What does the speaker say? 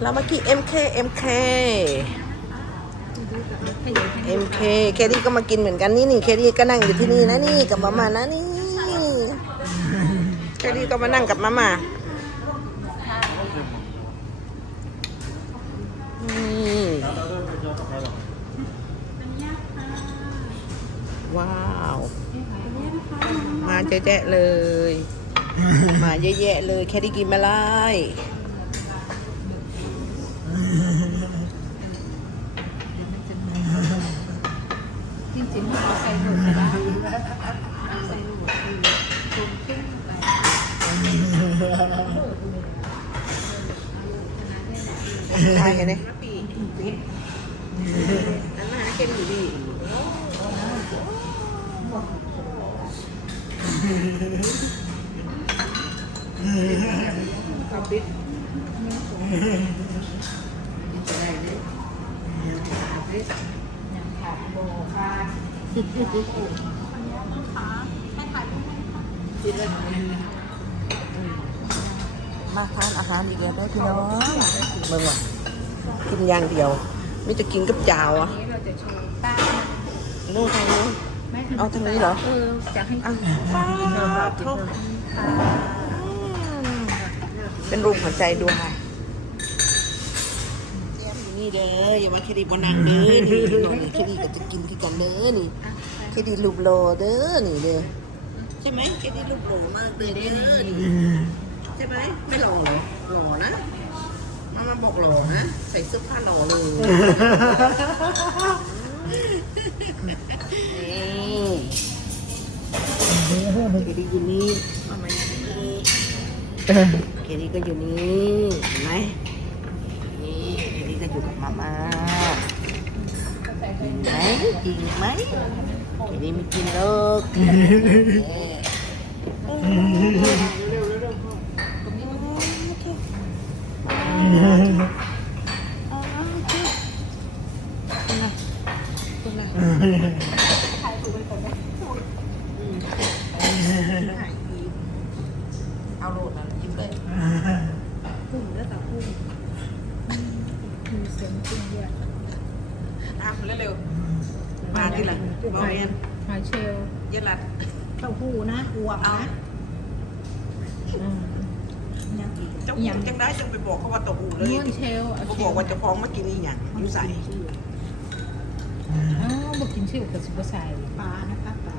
แล้วเรามากี่ MK MK MK แคดี้ก็มากินเหมือนกันนี่นี่แคดี้ก็นั่งอยู่ที่นี่นะนี่กับมาม่านะนี่แคดี้ก็มานั่งกับมาม่าว้าว มาเยอะแยะเลย มาเยอะแยะเลย แคดี้กินมาไล่ จริงๆเราใส่หมดบ้างใส่หมดคือตุ้มขึ้นไปใช่ไหมยังขาดโบค่ะมาทานอาหารอีกแล้วได้พี่น้องเมื่อวานกินอย่างเดียว ไม่จะกินกับจาวอะนี้เราจะโชว์ป้านู่นทางนู้นแม่เอาทางนี้เหรอเออจะให้อะป้าโทษเป็นรูปหัวใจด้วย นี่เด้ออย่ามาแคดีบนังเด้อนี่น้องแคดีก็จะกินที่กันเด้อนี่แคดีรูปโลเด้อนี่เด้อใช่ไหมแคดีรูปโลมากเลยเด้อนี่ใช่ไหมไม่หล่อเหรอหล่อนะมามาบอกหล่อนะใส่เสื้อผ้าหล่อเลยนี่แคดีอยู่นี่มามาอยู่นี่แคดีก็อยู่นี่เห็นไหม อยู่กับมาม่าจริงไหมจริงไหมทีนี้ไม่กินเลิกเอาโหลดนะจิ้มเลย กุ้งแล้วแต่กุ้งมี เสียงกุ้งด้วยทำเร็วๆมาที่หลังบอเมียนหอยเชลล์เยัดรัดเต้าหู้นะอวบเอานะยังอีกเจ้าจังได้จังไปบอกเขาว่าตกอูเลยม้วนเชลล์เอาเขาเชบลอกล์ว่าเจะฟ้าของมากินนี่อย่างอยู่ใส่อ้าวบอกกินเชลล์กับสุภาษาปลานะคะปลา